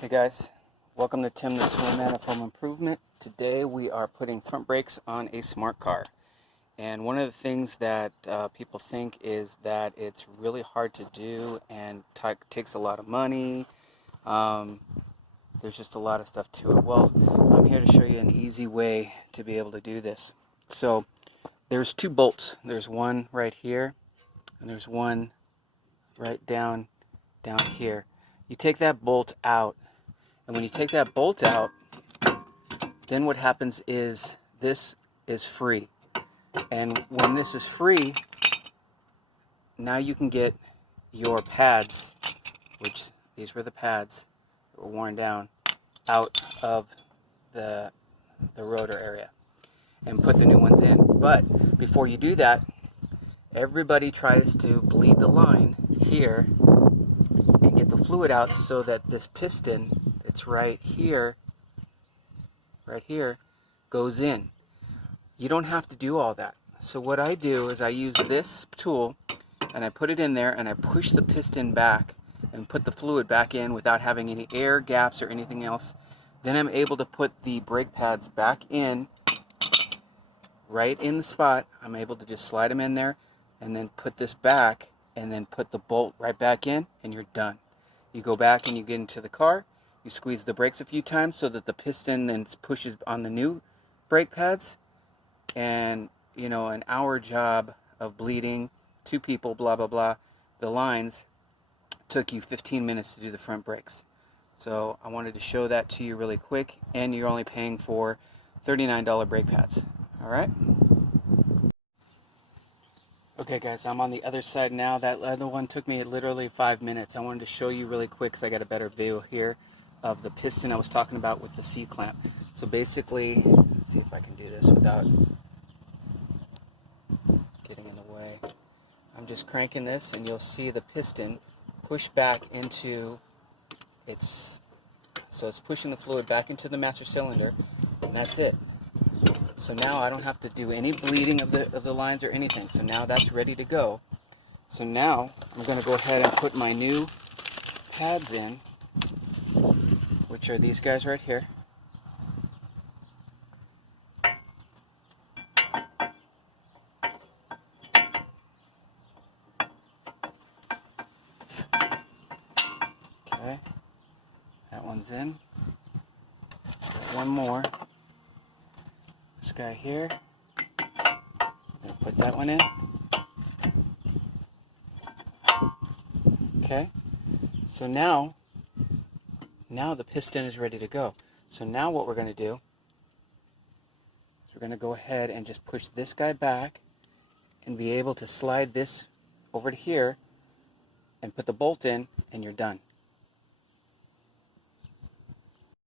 Hey guys, welcome to Tim the Snowman of Home Improvement. Today we are putting front brakes on a smart car. And one of the things that people think is that it's really hard to do and takes a lot of money. There's just a lot of stuff to it. Well, I'm here to show you an easy way to be able to do this. So there's two bolts. There's one right here and there's one right down here. You take that bolt out. And when you take that bolt out, then what happens is this is free. And when this is free, now you can get your pads, which these were the pads that were worn down, out of the rotor area and put the new ones in. But before you do that, everybody tries to bleed the line here and get the fluid out so that this piston, it's right here, goes in. You don't have to do all that. So what I do is I use this tool and I put it in there and I push the piston back and put the fluid back in without having any air gaps or anything else. Then I'm able to put the brake pads back in, right in the spot. I'm able to just slide them in there and then put this back and then put the bolt right back in, and you're done. You go back and you get into the car. You squeeze the brakes a few times so that the piston then pushes on the new brake pads. And, you know, an hour job of bleeding, two people, blah, blah, blah. The lines took you 15 minutes to do the front brakes. So I wanted to show that to you really quick. And you're only paying for $39 brake pads. All right? Okay guys, I'm on the other side now. That other one took me literally 5 minutes. I wanted to show you really quick because I got a better view here of the piston I was talking about with the C-clamp. So basically, let's see if I can do this without getting in the way. I'm just cranking this and you'll see the piston push back into its, so it's pushing the fluid back into the master cylinder, and that's it. So now I don't have to do any bleeding of the lines or anything. So now that's ready to go. So now I'm going to go ahead and put my new pads in, which are these guys right here. Okay, that one's in. Got one more. This guy here. I'll put that one in. Okay, so now the piston is ready to go. So now what we're going to do is we're going to go ahead and just push this guy back and be able to slide this over to here and put the bolt in, and you're done.